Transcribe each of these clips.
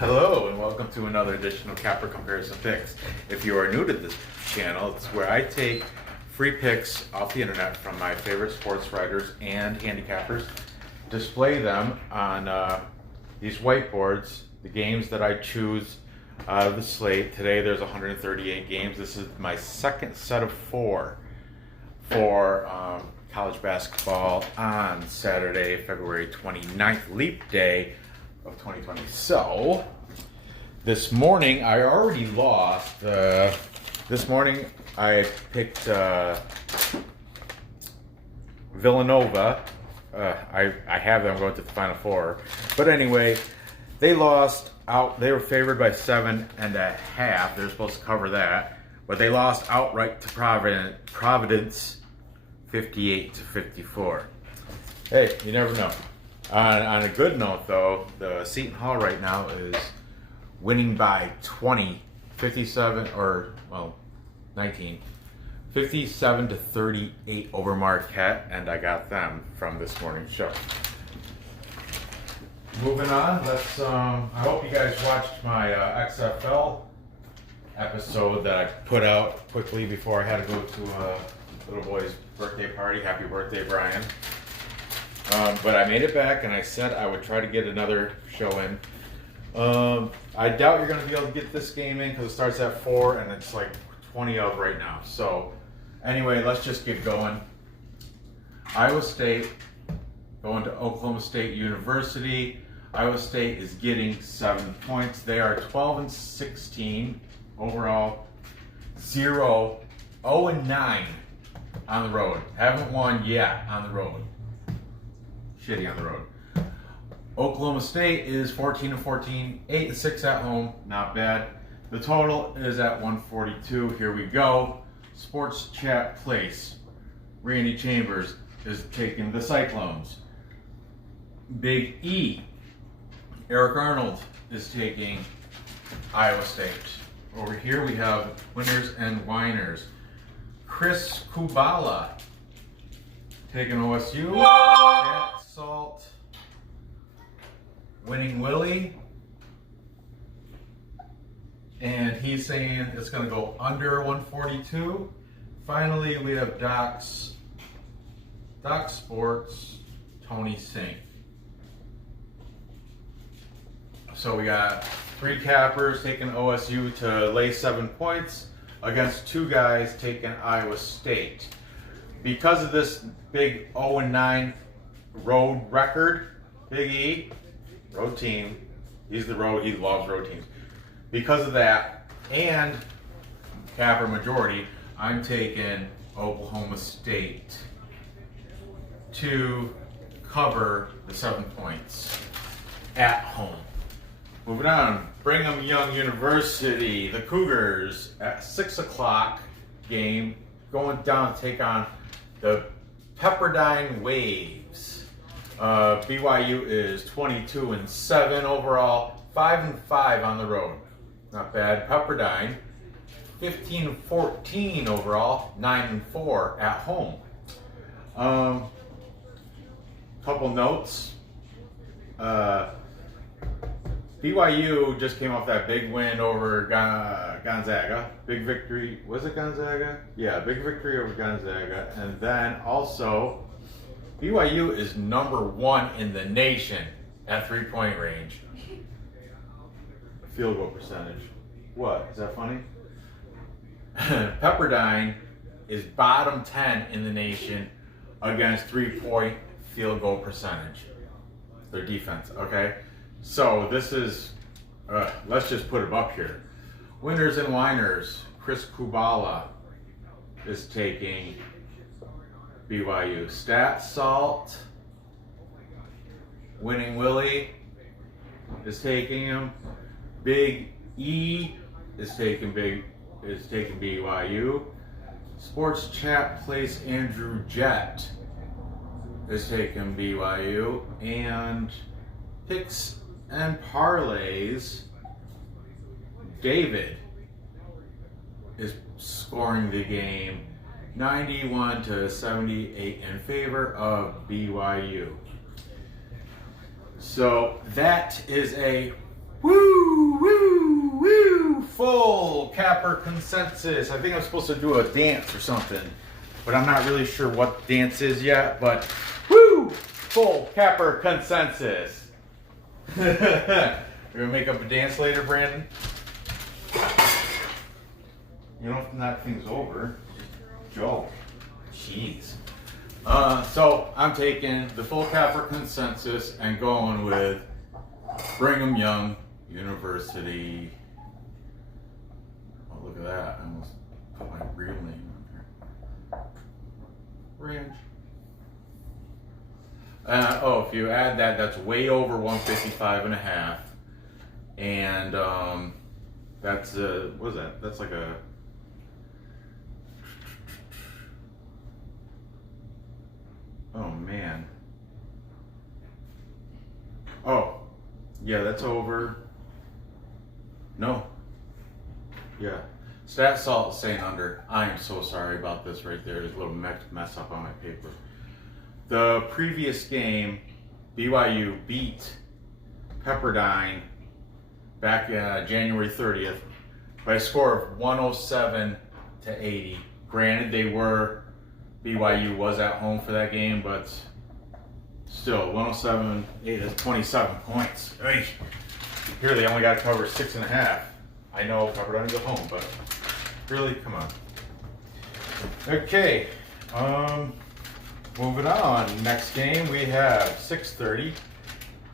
Hello and welcome to another edition of Capper Comparison Picks. If you are new to this channel, it's where I take free picks off the internet from my favorite sports writers and handicappers, display them on these whiteboards, the games that I choose out of the slate. Today there's 138 games. This is my second set of four for college basketball on Saturday, February 29th, leap day of 2020. So, this morning I already lost. This morning I picked Villanova. I have them going to the Final Four. But anyway, they lost out. They were favored by 7.5. They're supposed to cover that. But they lost outright to Providence 58-54. Hey, you never know. On a good note, though, the Seton Hall right now is winning by 20, 57, or, well, 19, 57-38 over Marquette, and I got them from this morning's show. Moving on, let's, I hope you guys watched my XFL episode that I put out quickly before I had to go to a little boy's birthday party. Happy birthday, Brian. But I made it back, and I said I would try to get another show in. I doubt you're going to be able to get this game in because it starts at 4, and it's like 20 of right now. So, anyway, let's just get going. Iowa State going to Oklahoma State University. Iowa State is getting 7 points. They are 12-16 overall, 0-9 on the road. Haven't won yet on the road. Shitty on the road. Oklahoma State is 14-14, 8-6 at home, not bad. The total is at 142. Here we go. Sports Chat Place. Randy Chambers is taking the Cyclones. Big E. Eric Arnold is taking Iowa State. Over here we have winners and whiners. Chris Kubala taking OSU. Salt, Winning Willie, and he's saying it's going to go under 142. Finally, we have Doc Sports, Tony Sink. So we got 3 cappers taking OSU to lay 7 points against 2 guys taking Iowa State. Because of this big 0-9 road record, Big E, road team. He's the road, he loves road teams. Because of that, and capper majority, I'm taking Oklahoma State to cover the 7 points at home. Moving on, Brigham Young University, the Cougars at 6 o'clock game, going down to take on the Pepperdine Waves. BYU is 22-7 overall, 5-5 on the road. Not bad. Pepperdine, 15-14 overall, 9-4 at home. Couple notes. BYU just came off that big win over Gonzaga. Big victory. Was it Gonzaga? Yeah, big victory over Gonzaga. And then also, BYU is number 1 in the nation at 3-point range. Field goal percentage. What? Is that funny? Pepperdine is bottom 10 in the nation against 3-point field goal percentage. Their defense, okay? So this is, let's just put them up here. Winners and whiners. Chris Kubala is taking BYU. Stat Salt, Winning Willie is taking him. Big E is taking BYU. Sports Chat Place Andrew Jett is taking BYU. And Picks and Parlays, David is scoring the game 91-78 in favor of BYU. So that is a Woo, woo, woo! Full capper consensus. I think I'm supposed to do a dance or something, but I'm not really sure what dance is yet, but woo! Full capper consensus. You're gonna make up a dance later, Brandon? You don't have to knock things over. Joe. Jeez. So I'm taking the full capper consensus and going with Brigham Young University. Oh, look at that. I almost put my real name on there. Ranch. If you add that, that's way over 155 and a half. And that's, what is that? That's like a, oh man. Oh, yeah, that's over. No. Yeah. Stat Salt saying under. I am so sorry about this right there. There's a little mess up on my paper. The previous game, BYU beat Pepperdine back January 30th by a score of 107 to 80. Granted, BYU was at home for that game, but still, 107, 8 is 27 points. Hey. Here they only got to cover 6.5. I know Pepperdine's at home, but really, come on. Okay, moving on. Next game we have 6:30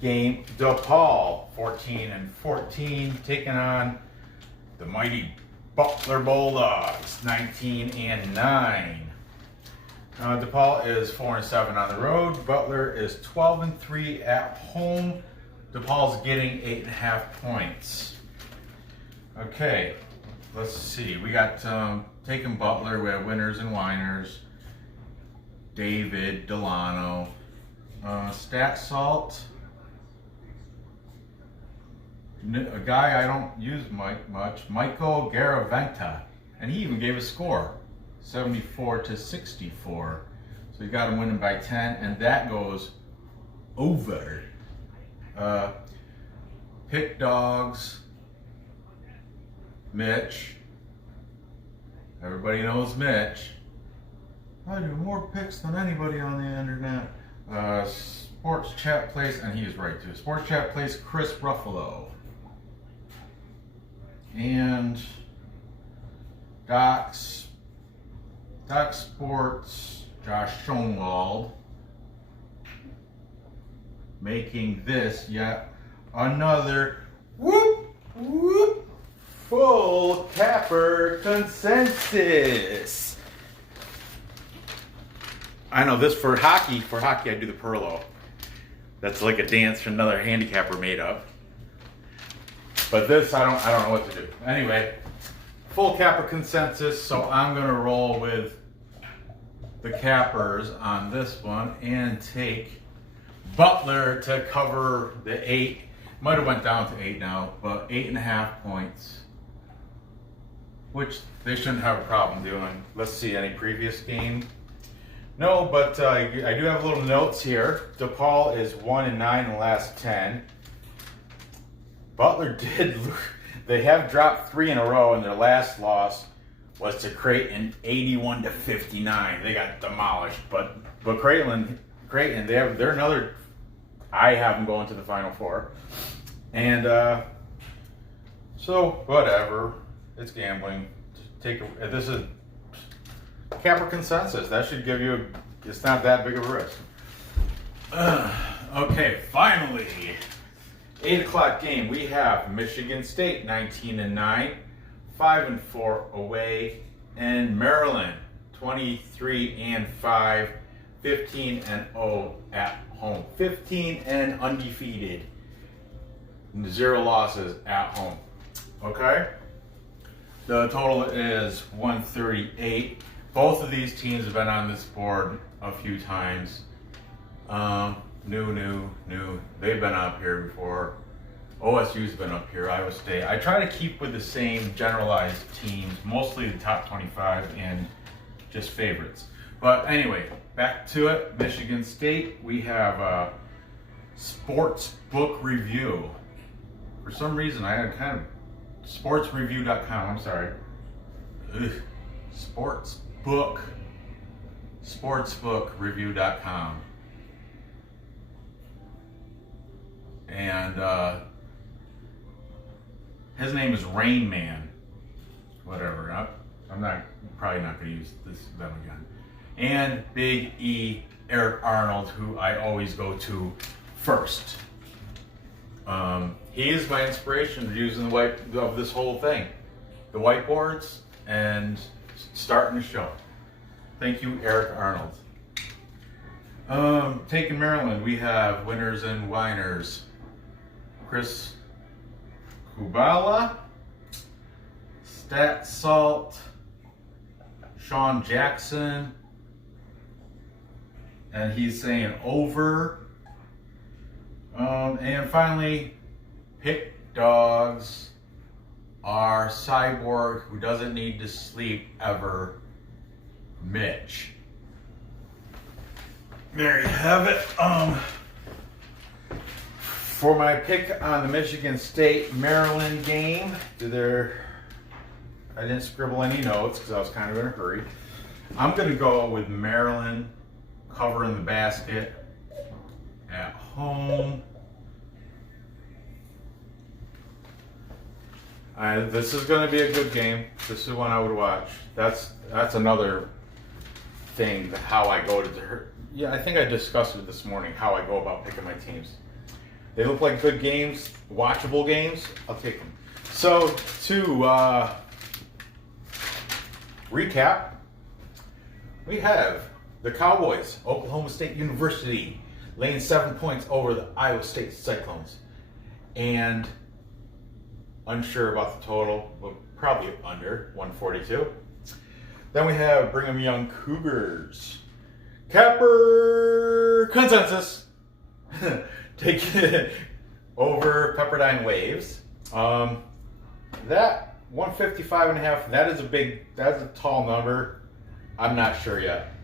game. DePaul 14-14 taking on the mighty Butler Bulldogs 19-9. DePaul is 4-7 on the road. Butler is 12-3 at home. DePaul's getting 8.5 points. Okay, let's see. We got taking Butler. We have winners and whiners. David Delano. Stat Salt. A guy I don't use much. Michael Garaventa. And he even gave a score. 74 to 64. So you got him winning by 10, and that goes over. Pick Dogs, Mitch. Everybody knows Mitch. I do more picks than anybody on the internet. Sports Chat Place, and he is right too. Sports Chat Place, Chris Ruffalo. And Doc Sports, Josh Schoenwald, making this yet another whoop whoop full capper consensus. I know this for hockey. For hockey, I do the Perlo. That's like a dance another handicapper made up. But this, I don't know what to do. Anyway, full capper consensus. So I'm gonna roll with the cappers on this one and take Butler to cover the 8. Might have went down to 8 now, but 8.5 points, which they shouldn't have a problem doing. Let's see, any previous game? No, but I do have little notes here. DePaul is 1-9 in the last 10. Butler they have dropped 3 in a row, and their last loss was to Creighton, 81 to 59. They got demolished, but Creighton, they're another. I have them going to the Final Four, and so whatever. It's gambling. This is capper consensus. That should give you. It's not that big of a risk. Okay, finally, 8 o'clock game. We have Michigan State 19-9. 5-4 away, and Maryland 23-5, 15-0 at home. 15 and undefeated, 0 losses at home. Okay, the total is 138. Both of these teams have been on this board a few times. New. They've been up here before. OSU's been up here, Iowa State. I try to keep with the same generalized teams, mostly the top 25 and just favorites. But anyway, back to it. Michigan State, we have a sports book review For some reason, I had kind of sportsreview.com. I'm sorry. Ugh. Sportsbookreview.com. And his name is Rain Man. Whatever. I'm probably not going to use them again. And Big E, Eric Arnold, who I always go to first. He is my inspiration using of this whole thing, the whiteboards and starting the show. Thank you, Eric Arnold. Taking Maryland, we have winners and whiners. Chris Kubala, Stat Salt, Sean Jackson, and he's saying over. And finally, Pick Dogs are Cyborg, who doesn't need to sleep ever, Mitch. There you have it. For my pick on the Michigan State Maryland game, I didn't scribble any notes because I was kind of in a hurry. I'm going to go with Maryland covering the basket at home. This is going to be a good game. This is one I would watch. That's another thing, how I go to her. Yeah, I think I discussed it this morning, how I go about picking my teams. They look like good games, watchable games. I'll take them. So to recap, we have the Cowboys, Oklahoma State University, laying 7 points over the Iowa State Cyclones. And unsure about the total, but probably under 142. Then we have Brigham Young Cougars. Capper consensus. Take it over Pepperdine Waves. That 155.5, that's a tall number. I'm not sure yet.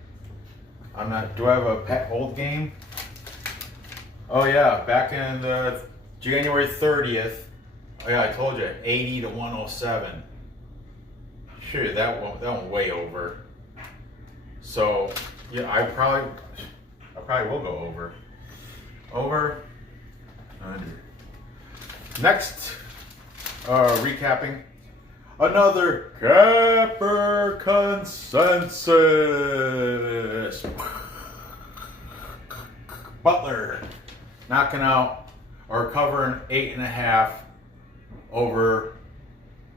Do I have a old game? Oh yeah, back in the January 30th. Oh yeah, I told you, 80 to 107. Sure, that went way over. So yeah, I probably will go over. Over. Under. Next, recapping. Another Capper consensus. Butler knocking out or covering 8.5 over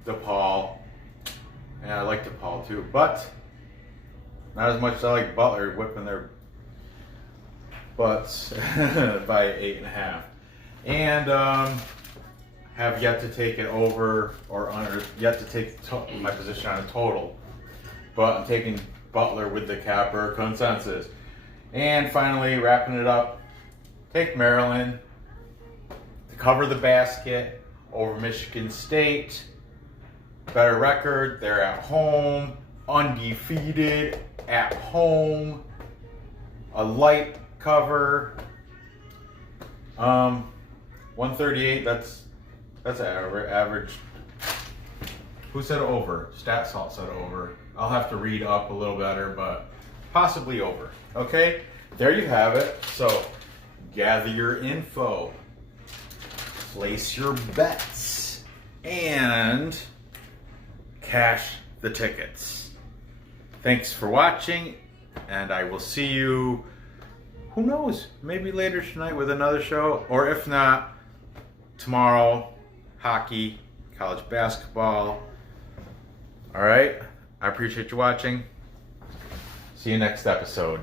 DePaul. And I like DePaul too, but not as much as I like Butler whipping their butts by 8.5. And have yet to take it over or under, yet to take my position on a total. But I'm taking Butler with the Capper consensus. And finally, wrapping it up, take Maryland to cover the basket over Michigan State. Better record, they're at home, undefeated, at home, a light cover. 138, that's average. Who said over? Stat Salt said over. I'll have to read up a little better, but possibly over. Okay, there you have it. So gather your info, place your bets, and cash the tickets. Thanks for watching, and I will see you, who knows, maybe later tonight with another show, or if not, tomorrow, hockey, college basketball. All right, I appreciate you watching. See you next episode.